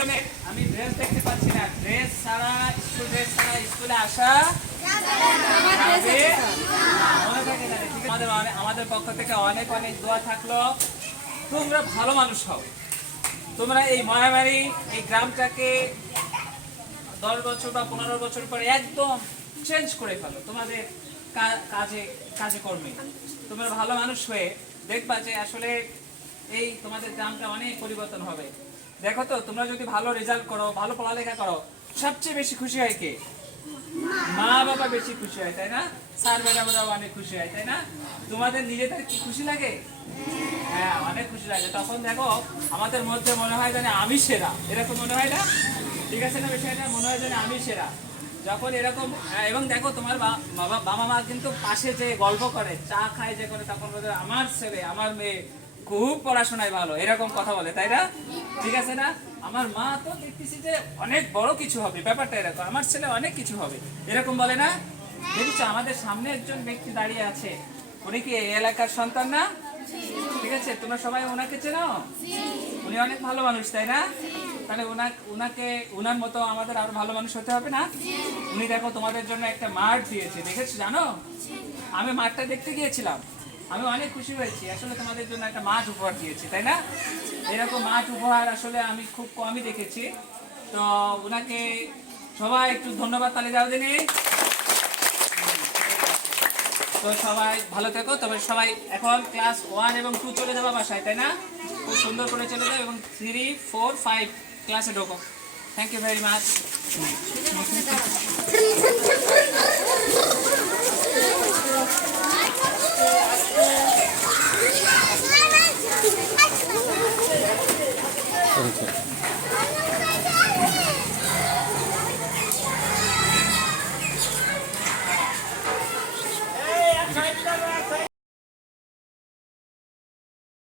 আমি ড্রেস দেখতে পাচ্ছি না, ড্রেস ছাড়া স্কুল ড্রেস ছাড়া স্কুলে আসা যাবে মনে থাকে না? ঠিক আছে, আমাদের পক্ষ থেকে অনেক অনেক দোয়া থাকলো। তোমরা ভালো মানুষ হও, তোমরা এই মহামারী এই গ্রামটাকে 10 বছর বা 15 বছর পরে একদম চেঞ্জ করে ফেলো তোমাদের কাজে কাজে কর্মে। তোমরা ভালো মানুষ হয়ে দেখবা যে আসলে এই তোমাদের গ্রামটা অনেক পরিবর্তন হবে। দেখো তো, তোমরা যদি ভালো রেজাল্ট করো, ভালো পড়ালেখা করো, সবচেয়ে বেশি খুশি হয় কে? মা বাবা বেশি খুশি হয়, তাই না? স্যার ম্যাডামরাও অনেক খুশি হয়, তাই না? তোমাদের নিজেদের কি খুশি লাগে? হ্যাঁ, অনেক খুশি লাগে। তখন দেখো আমাদের মধ্যে মনে হয় যেন আমি সেরা, এরকম মনে হয় না? ঠিক আছে না বিষয়টা? মনে হয় যেন আমি সেরা যখন এরকম। এবং দেখো তোমার বাবা মা কিন্তু পাশে যে গল্প করে, চা খায় যে করে, তখন বলে আমার ছেলে আমার মেয়ে খুব পড়াশোনায় ভালো, এরকম কথা বলে, তাই না? ঠিক আছে না? আমার মা তো দেখতেছি যে অনেক বড় কিছু হবে, ব্যাপারটা এরকম, আমার ছেলে অনেক কিছু হবে, এরকম বলে না? দেখছো আমাদের সামনে একজন ব্যক্তি দাঁড়িয়ে আছে, উনি কি এই এলাকার সন্তান না? ঠিক আছে, তোমরা সবাই ওনাকে চেনো? উনি অনেক ভালো মানুষ, তাই না? তাহলে উনার মতো আমাদের আরো ভালো মানুষ হতে হবে না? উনি দেখো তোমাদের জন্য একটা মাঠ দিয়েছে, দেখেছো জানো? আমি মাঠটা দেখতে গিয়েছিলাম, আমি অনেক খুশি হয়েছি। আসলে তোমাদের জন্য একটা মাঠ উপহার দিয়েছি, তাই না? এরকম মাঠ উপহার আসলে আমি খুব কমই দেখেছি। তো ওনাকে সবাই একটু ধন্যবাদ তালে দাও দিনি। তো সবাই ভালো থেকো। তবে সবাই এখন ক্লাস 1 এবং 2 চলে যাবা বাসায়, তাই না? খুব সুন্দর করে চলে যাও এবং 3, 4, 5 ক্লাসে ঢোকো। Thank you very much. Okay.